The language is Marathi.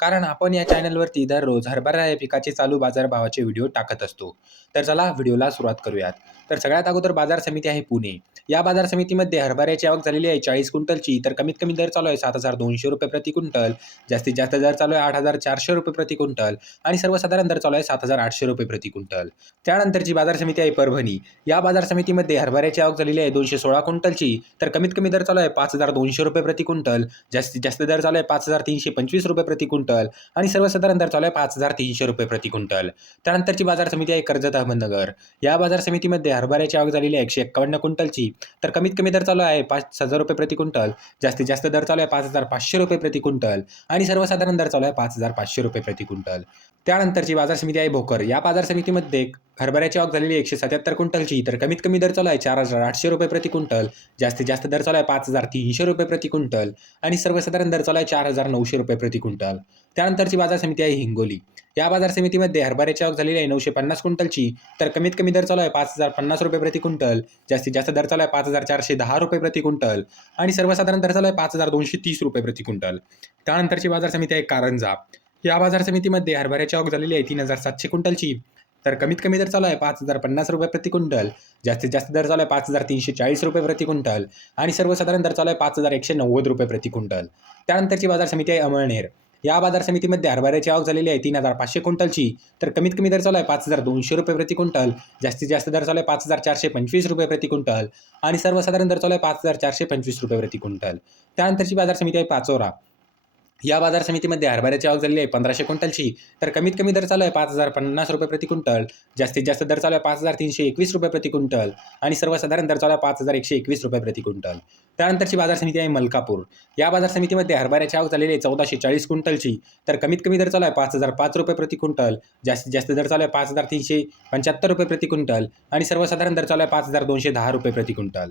कारण आपण या चॅनलवरती दररोज हरभरा या पिकाचे चालू बाजारभावाचे व्हिडिओ टाकत असतो. तर चला व्हिडिओला सुरुवात करूयात. तर सगळ्यात अगोदर बाजार समिती आहे पुणे. या बाजार समितीमध्ये हरभऱ्याची आवक झालेली आहे चाळीस क्विंटलची. तर कमीत कमी दर चालू आहे सात हजार दोनशे रुपये प्रति क्विंटल. जास्तीत जास्त दर चालू आहे आठ हजार चारशे रुपये प्रति क्विंटल. आणि सर्वसाधारण दर चालू आहे सात हजार आठशे रुपये प्रति क्विंटल. त्यानंतरची बाजार समिती आहे परभणी. या बाजार समितीमध्ये हरभऱ्याची आवक झालेली आहे दोनशे सोळा क्विंटलची. तर कमीत कमी दर चालू आहे पाच हजार दोनशे रुपये प्रति क्विंटल. जास्तीत जास्त दर चालू आहे पाच हजार तीनशे पंचवीस रुपये प्रति क्विंटल. आणि सर्वसाधारण दर चालू आहे पाच हजार तीनशे रुपये प्रति क्विंटल. त्यानंतरची बाजार समिती आहे कर्जत अहमदनगर. या बाजार समितीमध्ये हरभऱ्याची आवक झालेली आहे एकशे एक्कावन्न क्विंटलची. तर कमीत कमी दर चालू आहे पाच हजार रुपये प्रति क्विंटल. जास्तीत जास्त दर चालू आहे पाच हजार पाचशे रुपये प्रति क्विंटल. आणि सर्वसाधारण दर चालू आहे पाच हजार पाचशे रुपये प्रति क्विंटल. त्यानंतरची बाजार समिती आहे भोकर. या बाजार समितीमध्ये हरभऱ्याची आवक झालेली एकशे सत्याहत्तर क्विंटलची. तर कमीत कमी दर चालू आहे चार हजार आठशे रुपये प्रति क्विंटल. जास्तीत जास्त दर चालू आहे पाच हजार तीनशे रुपये प्रति क्विंटल. आणि सर्वसाधारण दर चालू आहे चार हजार नऊशे रुपये प्रति क्विंटल. त्यानंतरची बाजार समिती आहे हिंगोली. या बाजार समितीमध्ये हरभऱ्याची आवक झालेली आहे नऊशे पन्नास क्विंटलची. तर कमीत कमी दर चालू आहे पाच हजार पन्नास रुपये प्रति क्विंटल. जास्तीत जास्त दर चालू आहे पाच हजार चारशे दहा रुपये प्रति क्विंटल. आणि सर्वसाधारण दर चालू आहे पाच हजार दोनशे तीस रुपये प्रति क्विंटल. त्यानंतरची बाजार समिती आहे कारंजा. या बाजार समितीमध्ये हरभऱ्याची आवक झालेली आहे तीन हजार सातशे क्विंटलची. तर कमीत कमी दर चालू आहे पाच हजार पन्नास रुपये प्रति क्विंटल. जास्तीत जास्त दर चालू आहे पाच हजार तीनशे चाळीस रुपये प्रति क्विंटल. आणि सर्वसाधारण दर चालू आहे पाच हजार एकशे नव्वद रुपये प्रति क्विंटल. त्यानंतरची बाजार समिती आहे अमळनेर. या बाजार समितीमध्ये हरभऱ्याची आवक झालेली आहे तीन हजार पाचशे क्विंटलची. तर कमीत कमी दर चालू आहे पाच हजार दोनशे रुपये प्रति क्विंटल. जास्तीत जास्त दर चालू आहे पाच हजार चारशे पंचवीस रुपये प्रति क्विंटल. आणि सर्वसाधारण दर चालू आहे पाच हजार चारशे पंचवीस रुपये प्रति क्विंटल. त्यानंतरची बाजार समिती आहे पाचोरा. या बाजार समितीमध्ये हरभऱ्याची आवक झालेली आहे पंधराशे क्विंटलची. तर कमीत कमी दर चालू आहे पाच हजार पन्नास रुपये प्रति क्विंटल. जास्तीत जास्त दर चालू आहे पाच हजार तीनशे एकवीस रुपये प्रति क्विंटल. आणि सर्वसाधारण दर चालू आहे पाच हजार एकशे एकवीस रुपये प्रति क्विंटल. त्यानंतरची बाजार समिती आहे मलकापूर. या बाजार समितीमध्ये हरभऱ्याची आवक झालेली आहे चौदाशे चाळीस क्विंटलची. तर कमीत कमी दर चालू आहे पाच हजार पाच रुपये प्रति क्विंटल. जास्तीत जास्त दर चालू आहे पाच हजार तीनशे पंच्याहत्तर रुपये प्रति क्विंटल. आणि सर्वसाधारण दर चालू आहे पाच हजार दोनशे दहा रुपये प्रति क्विंटल.